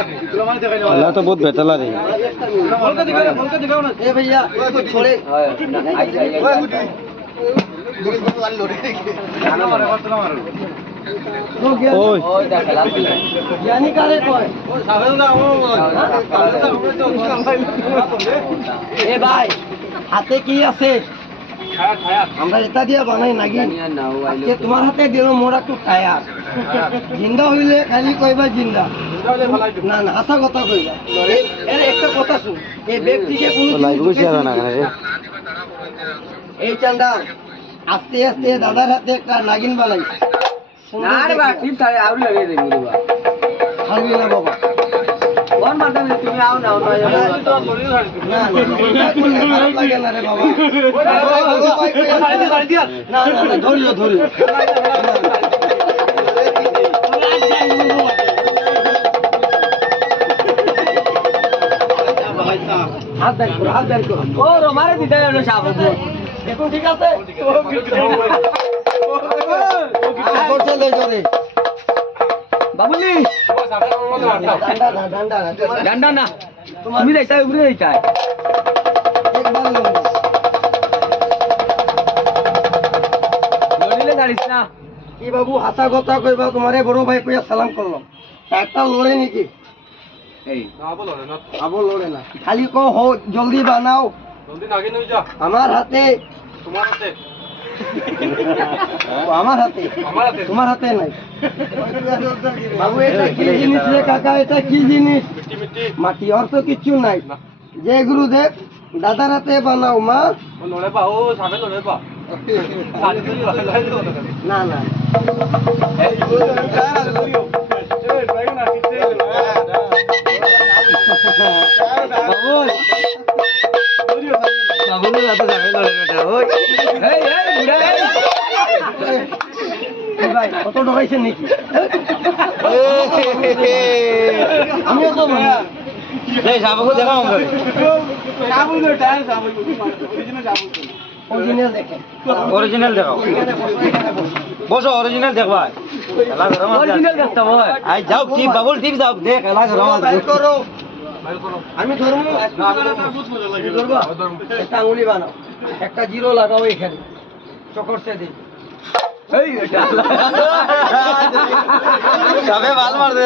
अल्लाह तो बहुत बेतला रही ए भैया छोड़े यानी काले कोई ए भाई হাতে কি আছে আমরা এটা দিয়ে বানাই নাকি আজকে তোমার হাতে দিল মোরা একটু টায়ার জিন্দা হইলে খালি কইবা জিন্দা না না আশা কথা কইবা এর একটা কথা শুন এই ব্যক্তিকে কোনো এই চান্দা আস্তে আস্তে দাদার হাতে একটা নাগিন বানাই না রে বা ঠিক তাই আউল লাগিয়ে দেব রে বা খালি না বাবা কোন মাধ্যমে তুমি আও না না খারাপ লাগে না রে বাবা না না ধরিও ধরিও হাত দেন করো ও রো মারে দিতে হবে সাপ দেখুন ঠিক আছে চলে জোরে বাবুলি ডান্ডা না তুমি দেখতে উপরে দেখতে লড়িলে দাঁড়িস না কি বাবু হাসা কথা কইবা তোমারে বড় ভাই কইয়া সালাম করলাম একটা লড়ে নাকি এই আবো লড়ে না খালি কো হো জলদি বানাও জলদি আগে নিয়ে যা আমার হাতে তোমার হাতে আমার হাতে তোমার হাতে নাই বাবু এটা কি জিনিস রে কাকা এটা কি জিনিস মাটি আর তো কিছু নাই যে গুরুদেব দাদার হাতে বানাও মা লড়ে পা ও সামনে লড়ে পা না না কত ঢোকাইছেন নাকি আমিও তো দেখাও অরিজিনাল দেখাও বসো অরিজিনাল দেখবা অরিজিনাল দেখতে হয় আই যাও টিপ বাবুল টিপ যাও দেখ এলা করো আমি ধরবো একটা আঙুলি বানাও একটা জিরো লাগাও এখানে চকর সে দিই সবে বাল মার দে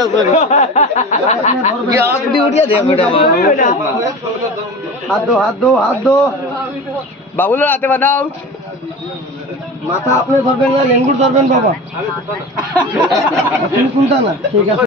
কি আঁখ দিয়ে উঠিয়ে দে বেটা হাত দো বাবুলের হাতে বানাও মাথা আপনি ধরবেন না লেঙ্গুর ধরবেন বাবা তুমি কোনটা না ঠিক আছে